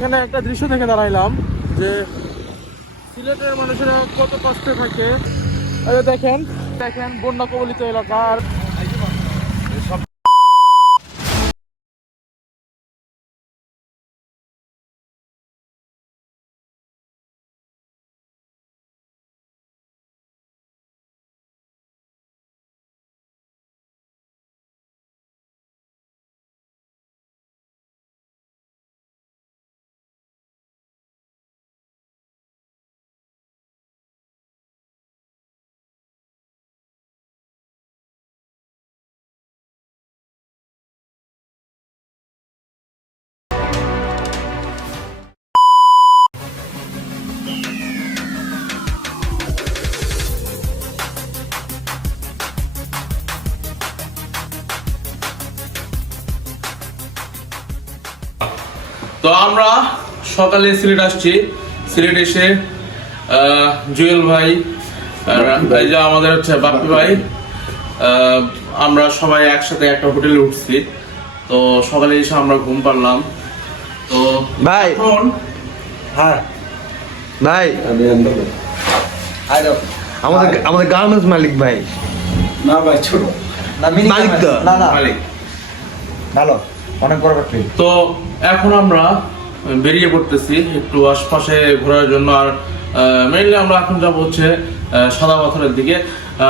এখানে একটা দৃশ্য থেকে দাঁড়াইলাম যে সিলেটের মানুষেরা কত কষ্টে থাকে। দেখেন দেখেন বন্যা কবলিত এলাকার তো আমরা সকালে সিলেট আসছি। সিলেট এসে জুয়েল ভাই আর এই যে আমাদের হচ্ছে বাপ্পি ভাই। আমরা সবাই একসাথে একটা হোটেলে উঠছি। তো সকালে এসে আমরা ঘুম পারলাম তো ভাই। হ্যাঁ। ভাই। আমাদের আমাদের গার্মেন্টস মালিক ভাই। না ভাই ছোট। না মালিক তো। না না। মালিক। ভালো। অনেক বড় তো এখন আমরা বেরিয়ে পড়তেছি একটু আশপাশে ঘোরার জন্য আর মেইনলি আমরা এখন যাব হচ্ছে সাদা পাথরের দিকে।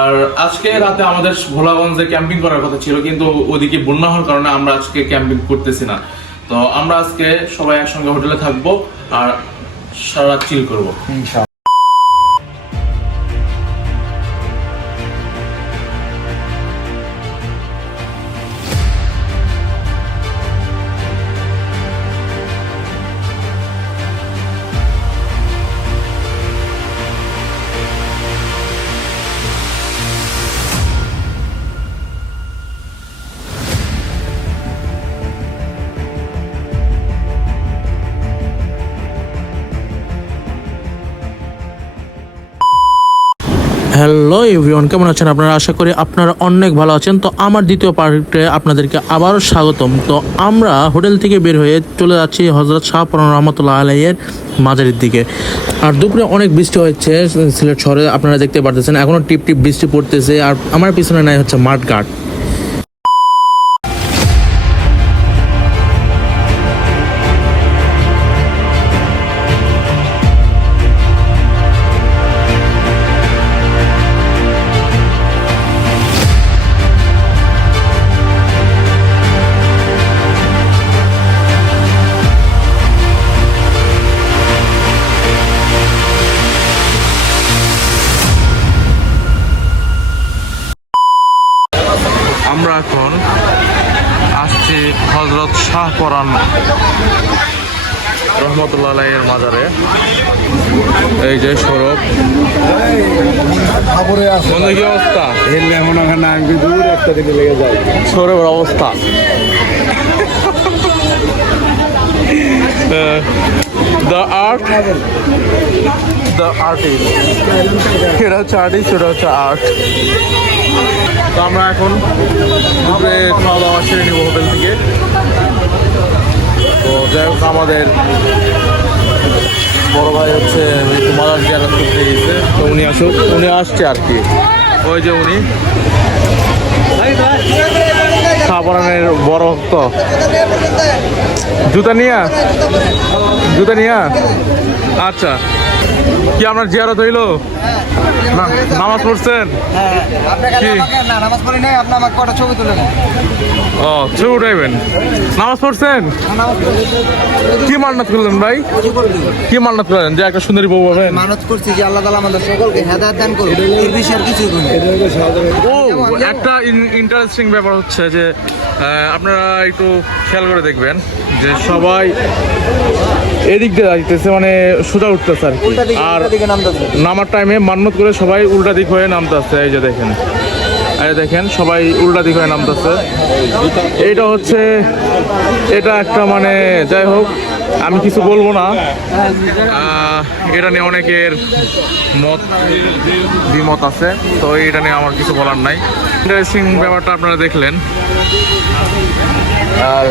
আর আজকে রাতে আমাদের ভোলাগঞ্জে ক্যাম্পিং করার কথা ছিল কিন্তু ওদিকে বন্যা হওয়ার কারণে আমরা আজকে ক্যাম্পিং করতেছি না। তো আমরা আজকে সবাই একসঙ্গে হোটেলে থাকব আর সারা রাত চিল করব। হ্যালো এভরিওয়ান, কেমন আছেন আপনারা? আশা করি আপনারা অনেক ভালো আছেন। তো আমার দ্বিতীয় পার্টে আপনাদেরকে আবারও স্বাগতম। তো আমরা হোটেল থেকে বের হয়ে চলে যাচ্ছি হজরত শাহপুরান রহমতুল্লাহ আলাইয়ের মাজারের দিকে। আর দুপুরে অনেক বৃষ্টি হয়েছে সিলেট শহরে, আপনারা দেখতে পারতেছেন। এখনও টিপ টিপ বৃষ্টি পড়তেছে। আর আমার পিছনে নাই হচ্ছে মাঠ শাহপরান রহমতুল্লাহ আলাইয়ের মাজারে। এই যে সৌরভ। কি অবস্থা? আমি দূর একটা দিকে লেগে সৌরভের অবস্থা দ্য দ্য হচ্ছে হচ্ছে আমরা এখন খাওয়া দাওয়া সেরে নিব হোটেল থেকে। তো যাই হোক, আমাদের বড় ভাই হচ্ছে মাদার জিয়ারত করতে তো উনি আসুক, উনি আসছে আর কি। ওই যে উনি। সাবরানের বড় ভক্ত। জুতা নিয়া? জুতা নিয়া? আচ্ছা। কি আপনার জিয়ারত হইল? না- নামাজ পড়ছেন? কি? নামাজ পড়ি নাই আপনি আমার কটা ছবি তুলে ও ছবি উঠাইবেন। নামাজ পড়ছেন? কি মান্নাত করলেন ভাই? কি মান্নাত করলেন? যে একটা সুন্দরী বউ পাবেন। মানত করছি যে আল্লাহ তালা আমাদের সকলকে হেদায়ত দান করুন এর বিষয়ে আর কিছুই করি ও একটা ইন্টারেস্টিং ব্যাপার হচ্ছে যে আপনারা একটু খেয়াল করে দেখবেন যে সবাই এদিক দিয়ে যাইতেছে মানে সোজা উঠতেছে আর আর নামার টাইমে মান্নত করে সবাই উল্টা দিক হয়ে নামতেছে এই যে দেখেন। এই যে দেখেন সবাই উল্টা দিক হয়ে নামতেছে। এইটা হচ্ছে এটা একটা মানে যাই হোক আমি কিছু বলব না। এটা নিয়ে অনেকের মত দ্বিমত আছে, তো এটা নিয়ে আমার কিছু বলার নাই। ইন্টারেস্টিং ব্যাপারটা আপনারা দেখলেন। আর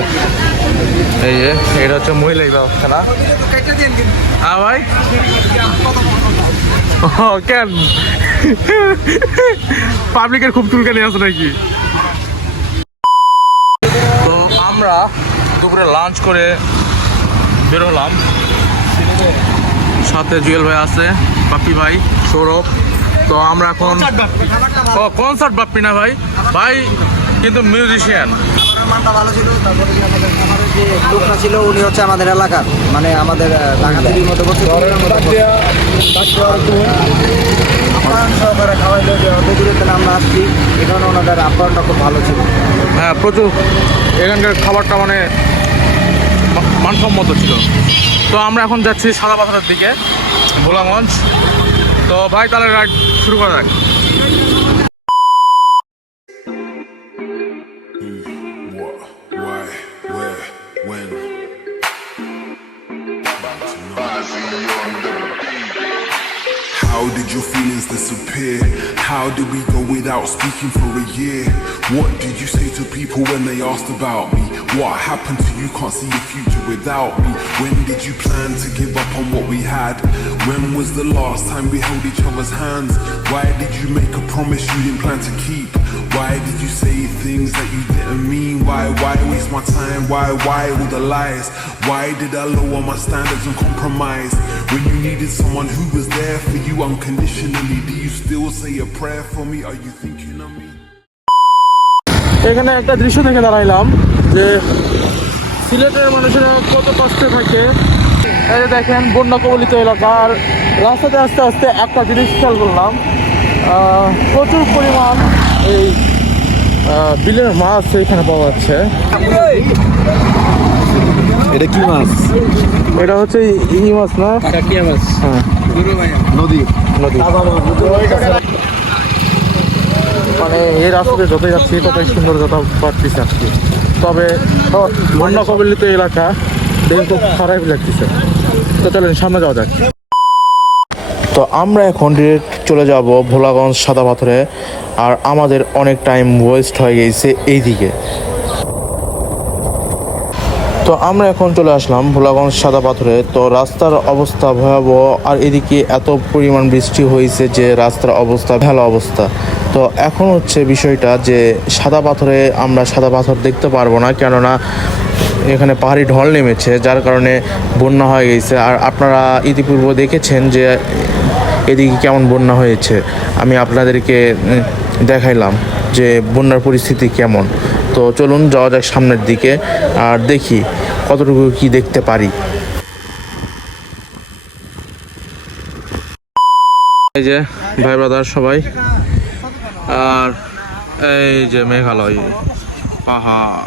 এই যে, এটা হচ্ছে মহিলাই ব্যবস্থা না? হ্যাঁ ভাই? কেন? পাবলিকের খুব চুলকানি আছে নাকি? তো আমরা দুপুরে লাঞ্চ করে বের হলাম সাথে জুয়েল ভাই আছে বাপ্পি ভাই সৌরভ। তো আমরা এখন ও কনসার্ট বাপ্পি না ভাই। ভাই কিন্তু মিউজিশিয়ান মানটা ভালো ছিল তারপরে যে আমাদের যে লোকটা ছিল উনি হচ্ছে আমাদের এলাকার। মানে আমাদের ঢাকা মতো সহকারে আমরা আসছি। এখানে ওনাদের আপ্যায়নটা খুব ভালো ছিল। হ্যাঁ প্রচুর। এখানকার খাবারটা মানে মানসম্মত ছিল। তো আমরা এখন যাচ্ছি সাদা পাথরের দিকে, ভোলাগঞ্জ। তো ভাই, তাহলে রাইড শুরু করা যাক। Disappear? How did we go without speaking for a year? What did you say to people when they asked about me? What happened to you? Can't see a future without me. When did you plan to give up on what we had? When was the last time we held each other's hands? Why did you make a promise you didn't plan to keep? Why did you say things that you didn't mean? Why, why waste my time? Why, why all the lies? Why did I lower my standards and compromise? When you needed someone who was there for you unconditionally, do you still say a prayer for me? Are you thinking of me? এখানে একটা দৃশ্য দেখে দাঁড়াইলাম যে সিলেটের মানুষেরা কত কষ্টে থাকে এই দেখেন বন্যা কবলিত এলাকা আর রাস্তাতে আস্তে আস্তে একটা জিনিস খেয়াল করলাম প্রচুর পরিমাণ এই বিলের মাছ এখানে পাওয়া যাচ্ছে। এটা কি মাছ? এটা হচ্ছে ই মাছ না? হ্যাঁ। নদী। নদী। মানে এই রাস্তাতে যতই যাচ্ছি ততই সুন্দর যত পাচ্ছিস আজকে। তবে বন্যা কবলিত এলাকা দেখে খুব খারাপ লাগতেছে তো চলেন সামনে যাওয়া যাক। তো আমরা এখন ডিরেক্ট চলে যাব ভোলাগঞ্জ সাদা পাথরে, আর আমাদের অনেক টাইম ওয়েস্ট হয়ে গেছে এই দিকে তো আমরা এখন চলে আসলাম ভোলাগঞ্জ সাদা পাথরে। তো রাস্তার অবস্থা ভয়াবহ, আর এদিকে এত পরিমাণ বৃষ্টি হয়েছে যে রাস্তার অবস্থা ভালো অবস্থা। তো এখন হচ্ছে বিষয়টা যে সাদা পাথরে আমরা সাদা পাথর দেখতে পারব না, কেননা এখানে পাহাড়ি ঢল নেমেছে, যার কারণে বন্যা হয়ে গেছে। আর আপনারা ইতিপূর্বে দেখেছেন যে এদিকে কেমন বন্যা হয়েছে? আমি আপনাদেরকে দেখাইলাম যে বন্যার পরিস্থিতি কেমন। তো চলুন, যাওয়া যাক সামনের দিকে আর দেখি কতটুকু কি দেখতে পারি। এই যে, ভাই ব্রাদার সবাই। আর এই যে মেঘালয়, পাহাড়।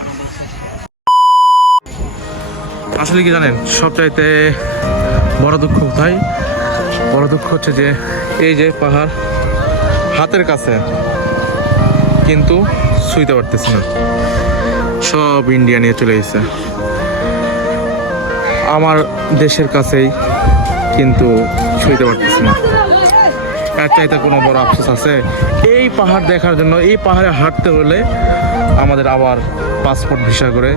আসলে কি জানেন, সবচাইতে বড় দুঃখ কোথায়? বড় দুঃখ হচ্ছে যে এই যে পাহাড় হাতের কাছে, কিন্তু ছুঁইতে পারতেছি না। সব ইন্ডিয়া নিয়ে চলে গেছে। আমার দেশের কাছেই কিন্তু ছুঁইতে পারতেছি না। এর চাইতে কোনো বড় আফসোস আছে? এই পাহাড় দেখার জন্য, এই পাহাড়ে হাঁটতে হলে আমাদের আবার পাসপোর্ট ভিসা করে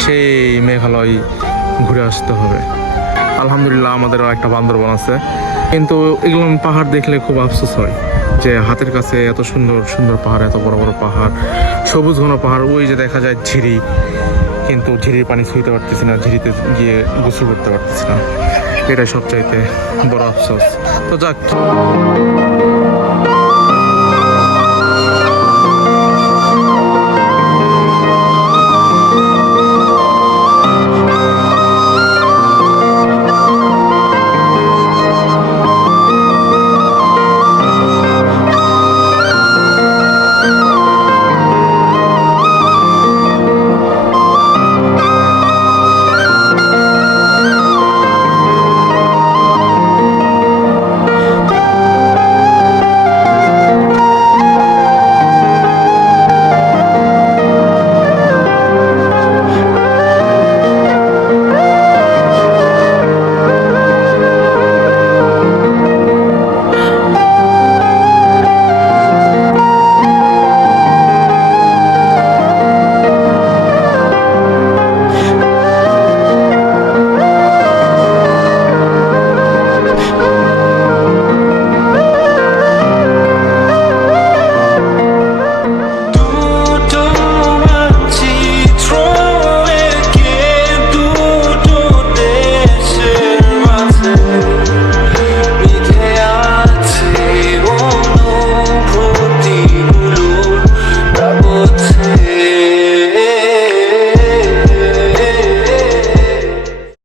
সেই মেঘালয় ঘুরে আসতে হবে। আলহামদুলিল্লাহ আমাদেরও একটা বান্দরবন আছে। কিন্তু এগুলো পাহাড় দেখলে খুব আফসোস হয় যে হাতের কাছে এত সুন্দর সুন্দর পাহাড়, এত বড় বড় পাহাড়, সবুজ ঘন পাহাড়, ওই যে দেখা যায় ঝিরি। কিন্তু ঝিরির পানি ছুঁতে পারতেছি না, ঝিরিতে গিয়ে গোসল করতে পারতেছি না। এটাই সবচাইতে বড় আফসোস। তো যাক।